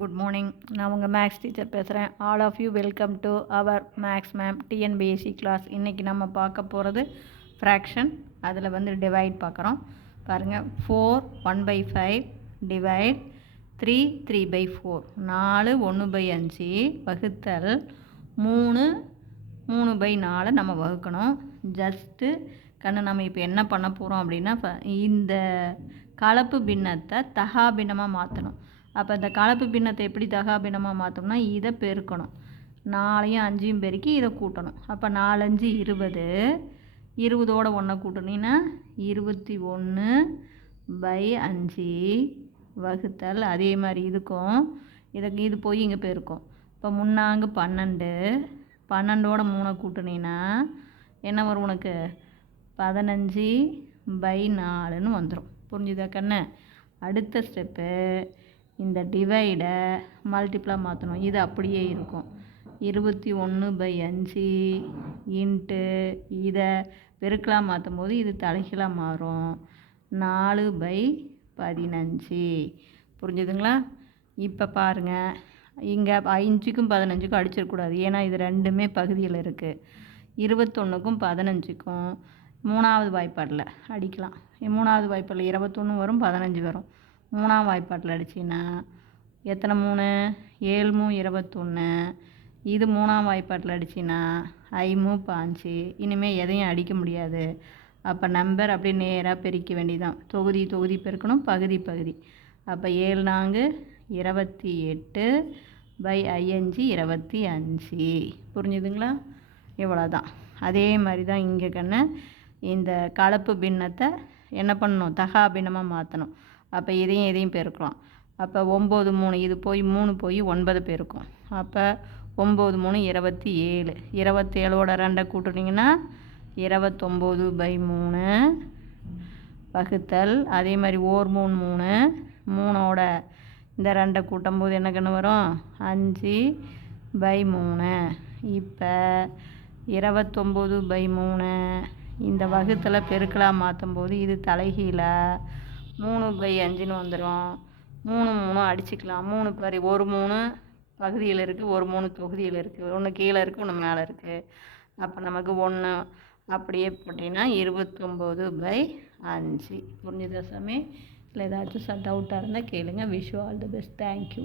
Good morning. நான் உங்கள் maths teacher பேசுகிறேன். All of you welcome to our maths ma'am TNPSC class. இன்றைக்கி நம்ம பார்க்க போகிறது ஃப்ராக்ஷன். அதில் வந்து டிவைட் பார்க்குறோம். பாருங்கள், 4 1/5 டிவைட் 3 3/4 4 1/5 வகுத்தல் 3 3/4 நம்ம வகுக்கணும். ஜஸ்ட்டு நம்ம இப்போ என்ன பண்ண போகிறோம் அப்படின்னா, இந்த கலப்பு பின்னத்தை தகா பின்னமாக மாற்றணும். அப்போ இந்த கலப்பு பின்னத்தை எப்படி தகா பின்னமாக மாற்றோம்னா, இதை பெருக்கணும். 4ஐயும் 5ஐயும் பெருக்கி இதை கூட்டணும். அப்போ 4 5 20, 20ஓட 1 கூட்டணுன்னா 21/5 வகுத்தல். அதே மாதிரி இதுக்கும் இது போய் இங்கே பெருக்கும். இப்போ 3 12, 12ஓட 3 கூட்டணின்னா என்ன வரும் உனக்கு? 15/4 வந்துடும். புரிஞ்சுதா கண்ணு? அடுத்த ஸ்டெப்பு, இந்த டிவைடை மல்டிப்ளாக மாற்றணும். இது அப்படியே இருக்கும். 21/5 இன்ட்டு இதை பெருக்கலாக மாற்றும் போது இது தலைகீழாக மாறும். 4/15. புரிஞ்சுதுங்களா? இப்போ பாருங்கள், இங்கே 5க்கும் 15க்கும் அடிச்சிடக்கூடாது. ஏன்னா இது ரெண்டுமே பகுதியில் இருக்குது. 21க்கும் 15க்கும் 3வது வாய்ப்பாட்டில் அடிக்கலாம். 3வது வாய்ப்பாட்டில் 21 வரும், 15 வரும். 3ஆம் வாய்ப்பாட்டில் அடிச்சின்னா எத்தனை 3? 7 3 21. இது 3ஆம் வாய்ப்பாட்டில் அடிச்சின்னா 5 5. இனிமேல் எதையும் அடிக்க முடியாது. அப்போ நம்பர் அப்படியே நேராக பெருக்க வேண்டியதான். தொகுதி தொகுதி பெருக்கணும், பகுதி பகுதி. அப்போ 7 4 28/5 25. புரிஞ்சுதுங்களா? இவ்வளோதான். அதே மாதிரி தான் இங்கே கண்ணு இந்த கலப்பு பின்னத்தை என்ன பண்ணணும்? தகா பின்னமாக மாற்றணும். அப்போ இதையும் பெருக்கலாம். அப்போ 9 3 இது போய் 3 போய் 9 பெருக்கும். அப்போ 9 3 27. 27ஓட 2 கூட்டுனீங்கன்னா 29/3 வகுத்தல். அதே மாதிரி 1 3 3 3ஓட இந்த 2 கூட்டும்போது என்ன கண்ணு வரும்? 5/3. இப்போ 29/3 இந்த வகுத்தில் பெருக்கலாக மாற்றும் போது இது தலைகீழாக 3/5 வந்துடும். 3 3 அடிச்சுக்கலாம். 3 பாரு, ஒரு 3 பகுதியில் இருக்குது, ஒரு 3 தொகுதியில் இருக்குது. ஒன்று கீழே இருக்குது, ஒன்று மேலே இருக்குது. அப்போ நமக்கு 1 அப்படியே போட்டிங்கன்னா 29/5. புரிஞ்சுதா சாமி? இல்லை ஏதாச்சும் டவுட்டாக இருந்தால் கேளுங்க. Wish you all the best. Thank you.